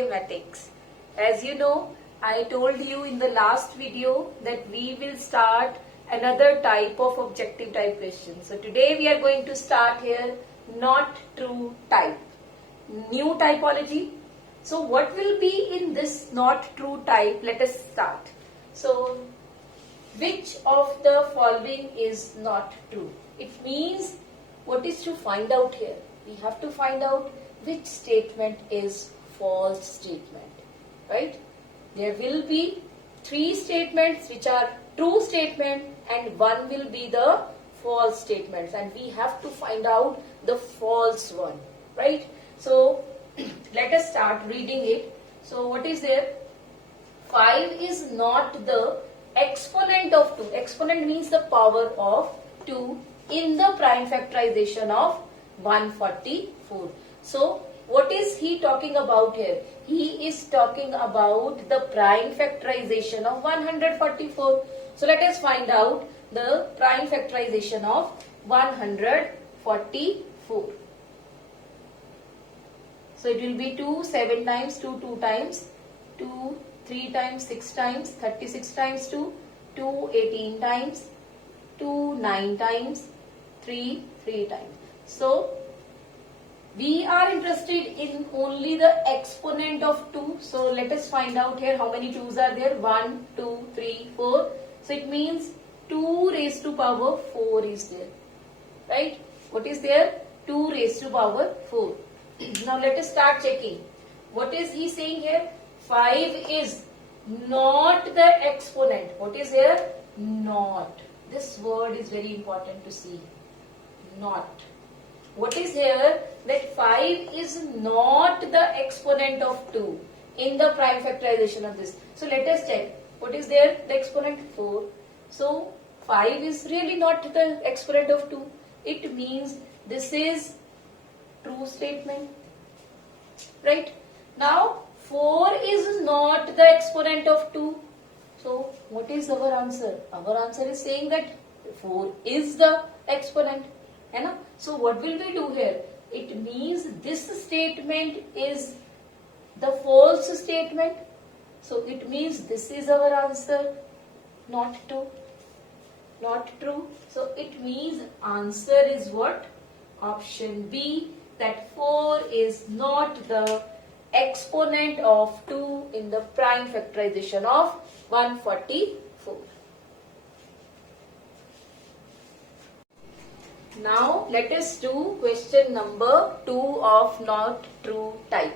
mathematics. As you know, I told you in the last video that we will start another type of objective type question. So today we are going to start here not true type. New typology. So what will be in this not true type? Let us start. So which of the following is not true? It means what is to find out here? We have to find out which statement is false statement, right? There will be three statements which are true statement and one will be the false statements, and we have to find out the false one, right? So let us start reading it. So what is there? 5 is not the exponent of 2. Exponent means the power of 2 in the prime factorization of 144. So what is he talking about here? He is talking about the prime factorization of 144. So let us find out the prime factorization of 144. So it will be 2 7 times, 2 2 times, 2 3 times, 6 times, 36 times 2, 2 18 times, 2 9 times, 3 3 times. So we are interested in only the exponent of 2. So let us find out here how many 2's are there. 1, 2, 3, 4. So it means 2 raised to power 4 is there. Right? What is there? 2 raised to power 4. Now let us start checking. What is he saying here? 5 is not the exponent. What is here? Not. This word is very important to see. Not. What is here? That 5 is not the exponent of 2 in the prime factorization of this. So let us check. What is there? The exponent 4. So 5 is really not the exponent of 2. It means this is true statement. Right? Now 4 is not the exponent of 2. So what is our answer? Our answer is saying that 4 is the exponent. So what will we do here? It means this statement is the false statement. So it means this is our answer, not true. Not true. So it means answer is what? Option B, that 4 is not the exponent of 2 in the prime factorization of 144. Now let us do question number 2 of not true type.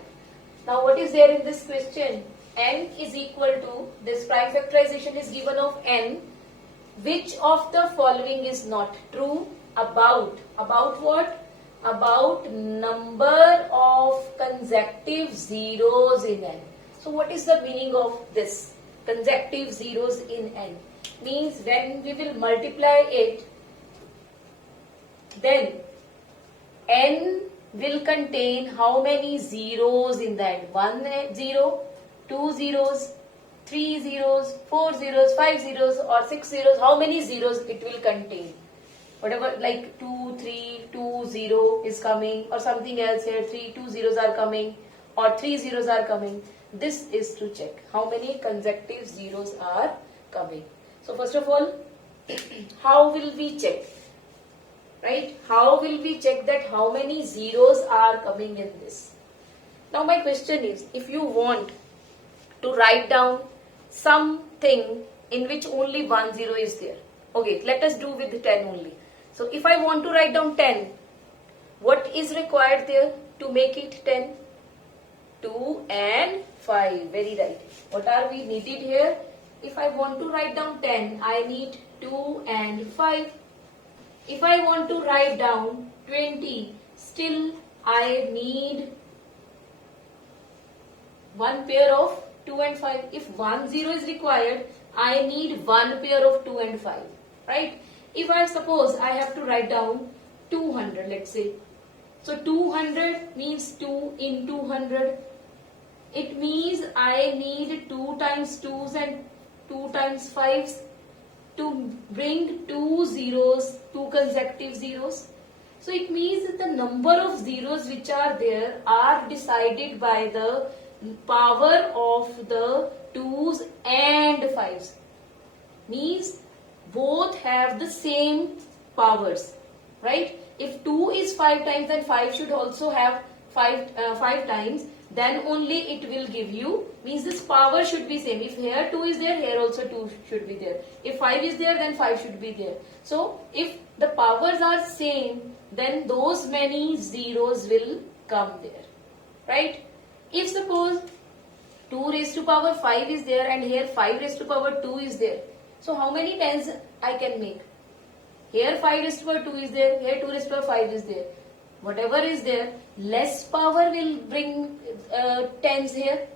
Now what is there in this question? N is equal to, this prime factorization is given of n. Which of the following is not true about what? About number of consecutive zeros in n. So what is the meaning of this? Consecutive zeros in n. Means when we will multiply it, then n will contain how many zeros in the end? 1 0, 2 zeros, 3 zeros, 4 zeros, 5 zeros or 6 zeros. How many zeros it will contain? Whatever, like 2, 3, 2, 0 is coming, or something else here, 3, 2 zeros are coming, or 3 zeros are coming. This is to check how many consecutive zeros are coming. So first of all, how will we check? Right? How will we check that how many zeros are coming in this? Now my question is, if you want to write down something in which only 1 0 is there. Okay, let us do with 10 only. So if I want to write down 10, what is required there to make it 10? 2 and 5. Very right. What are we needed here? If I want to write down 10, I need 2 and 5. If I want to write down 20, still I need one pair of 2 and 5. If 1 0 is required, I need one pair of 2 and 5. Right? If I suppose I have to write down 200, let's say. So 200 means 2 in 200. It means I need 2 times 2's and 2 times 5's to bring 2 zeros, 2 consecutive zeros. So it means that the number of zeros which are there are decided by the power of the 2's and 5's. Means both have the same powers, right? If 2 is 5 times, then 5 should also have 5 times, then only it will give you, means this power should be same. If here 2 is there, here also 2 should be there. If 5 is there, then 5 should be there. So if the powers are same, then those many zeros will come there, right? If suppose 2 raised to power 5 is there and here 5 raised to power 2 is there, so how many tens I can make? Here 5 raised to power 2 is there, here 2 raised to power 5 is there. Whatever is there, less power will bring tens here.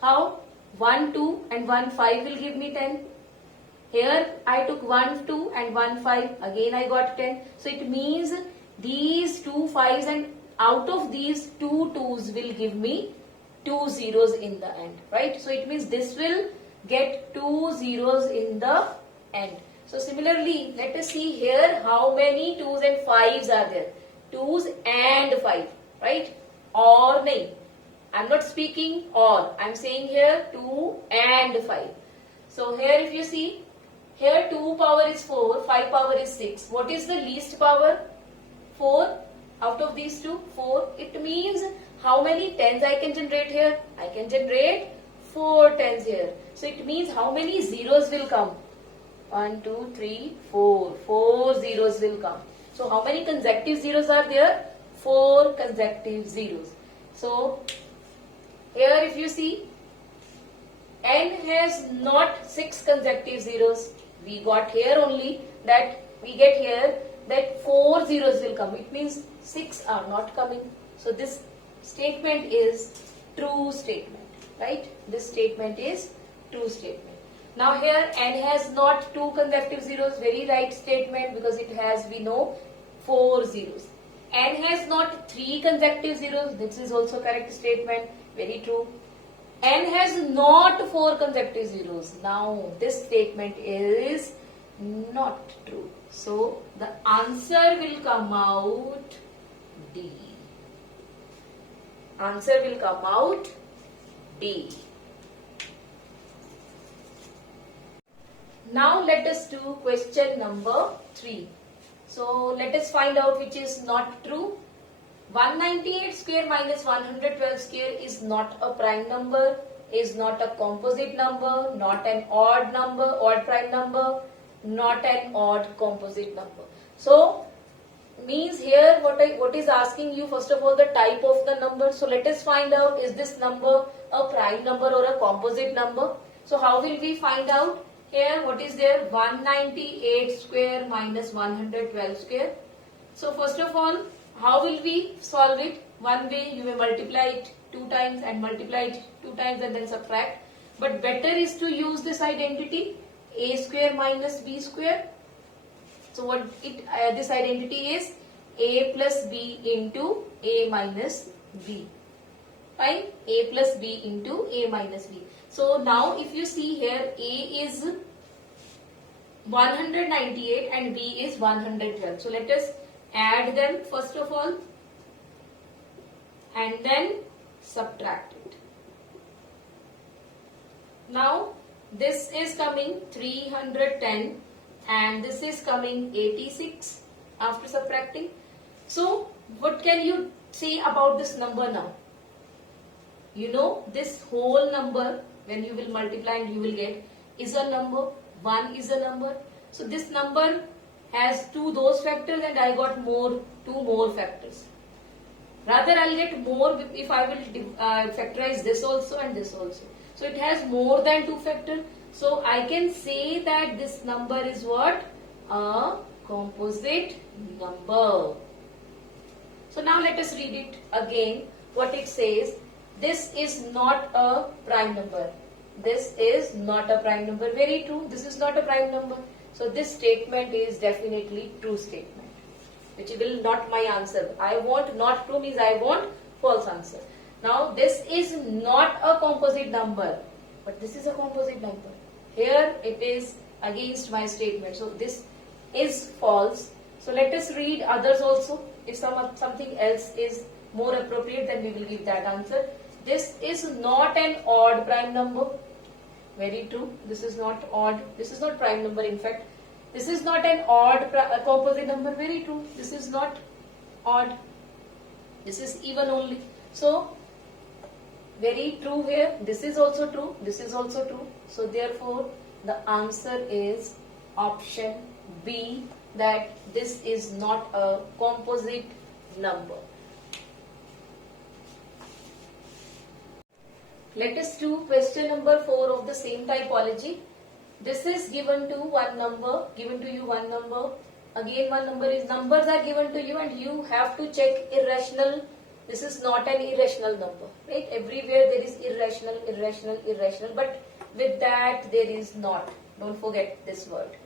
How? 1, 2 and 1, 5 will give me 10. Here I took 1, 2 and 1, 5. Again I got 10. So it means these 2 5's and out of these 2 2's will give me 2 zeros in the end, right? So it means this will get 2 zeros in the end. So similarly, let us see here how many 2's and 5's are there. 2's and 5, right? Or nahi. I'm not speaking or. I'm saying here 2 and 5. So here if you see, here 2 power is 4, 5 power is 6. What is the least power? 4. Out of these two, 4. It means how many tens I can generate here? I can generate 4 tens here. So it means how many zeros will come? 1, 2, 3, 4. 4 zeros will come. So how many consecutive zeros are there? 4 consecutive zeros. So here if you see, n has not 6 consecutive zeros. We got here only that we get here that 4 zeros will come. It means 6 are not coming. So this statement is true statement, right? This statement is true statement. Now here n has not 2 consecutive zeros, very right statement because it has, we know, 4 zeros. N has not 3 consecutive zeros, this is also correct statement, very true. N has not 4 consecutive zeros. Now this statement is not true. So the answer will come out D. Answer will come out D. Now let us do question number 3. So let us find out which is not true. 198 square minus 112 square is not a prime number, is not a composite number, not an odd number, odd prime number, not an odd composite number. So means here what is asking you, first of all, the type of the number. So let us find out, is this number a prime number or a composite number? So how will we find out? Here what is there? 198 square minus 112 square. So first of all, how will we solve it? One way, you may multiply it 2 times and multiply it 2 times and then subtract. But better is to use this identity, a square minus b square. So what this identity is? A plus b into a minus b. Fine? A plus b into a minus b. So now if you see here, a is 198 and b is 112. So let us add them first of all and then subtract it. Now this is coming 310 and this is coming 86 after subtracting. So what can you say about this number now? You know this whole number, when you will multiply and you will get, is a number, 1 is a number. So this number has those factors and I got 2 more factors. Rather I'll get more if I will factorize this also and this also. So it has more than 2 factors. So I can say that this number is what? A composite number. So now let us read it again. What it says, this is not a prime number. This is not a prime number. Very true. This is not a prime number. So this statement is definitely true statement, which will not my answer. I want not true means I want false answer. Now this is not a composite number, but this is a composite number. Here it is against my statement. So this is false. So let us read others also. If something else is more appropriate, then we will give that answer. This is not an odd prime number. Very true. This is not odd. This is not prime number. In fact, this is not an odd composite number. Very true. This is not odd. This is even only. So, very true here. This is also true. This is also true. So, therefore, the answer is option B, that this is not a composite number. Let us do question number 4 of the same typology. This is given to one number, given to you one number. Again one number is, numbers are given to you and you have to check irrational. This is not an irrational number, right? Everywhere there is irrational, irrational, irrational, but with that there is not. Don't forget this word.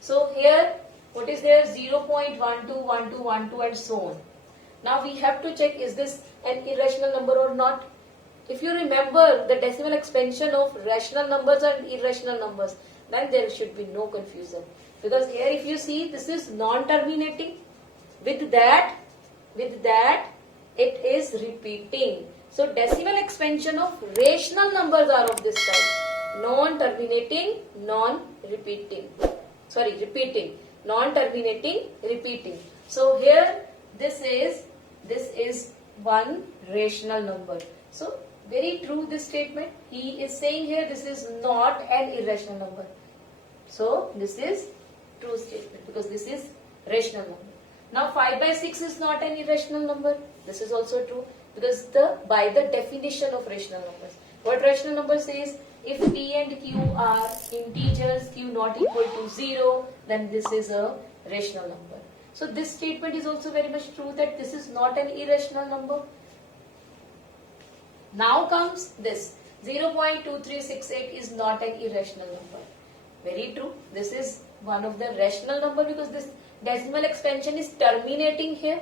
So here, what is there? 0.121212 and so on. Now we have to check, is this an irrational number or not? If you remember the decimal expansion of rational numbers and irrational numbers, then there should be no confusion. Because here if you see, this is non-terminating. With that, it is repeating. So decimal expansion of rational numbers are of this type. Non-terminating, non-repeating. Sorry, repeating. Non-terminating, repeating. So here, this is one rational number. So very true this statement. He is saying here this is not an irrational number. So this is true statement because this is rational number. Now 5 by 6 is not an irrational number. This is also true because by the definition of rational numbers. What rational number says? If P and Q are integers, Q not equal to 0, then this is a rational number. So this statement is also very much true that this is not an irrational number. Now comes this. 0.2368 is not an irrational number. Very true. This is one of the rational number because this decimal expansion is terminating here,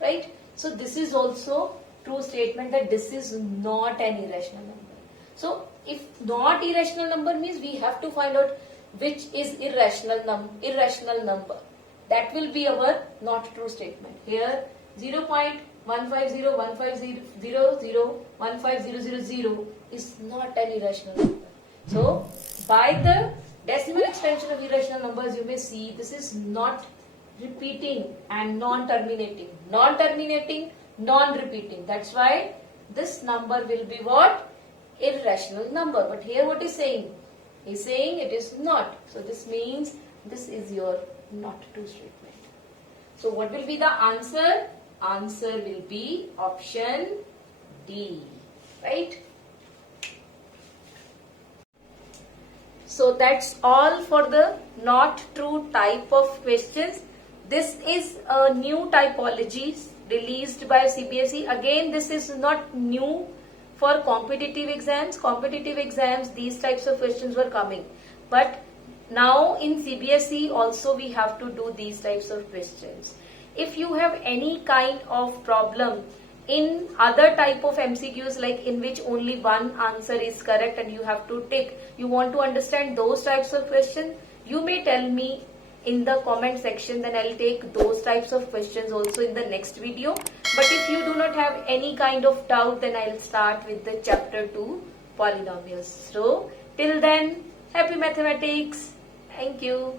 right? So this is also true statement that this is not an irrational number. So if not irrational number means we have to find out which is irrational number. That will be our not true statement. Here 0.15015001500 is not an irrational number. So by the decimal expansion of irrational numbers, you may see this is not repeating and non-terminating. Non-terminating, non-repeating. That's why this number will be what? Irrational number. But here what is saying? He's saying it is not. So this means this is your not true statement. So what will be the answer? Answer will be option D. Right? So that's all for the not true type of questions. This is a new typology released by CBSE. Again, this is not new for competitive exams. Competitive exams, these types of questions were coming. But now in CBSE also we have to do these types of questions. If you have any kind of problem in other type of MCQs, like in which only one answer is correct and you have to tick, you want to understand those types of questions, you may tell me in the comment section, then I'll take those types of questions also in the next video. But if you do not have any kind of doubt, then I'll start with the chapter 2 polynomials. So till then, happy mathematics. Thank you.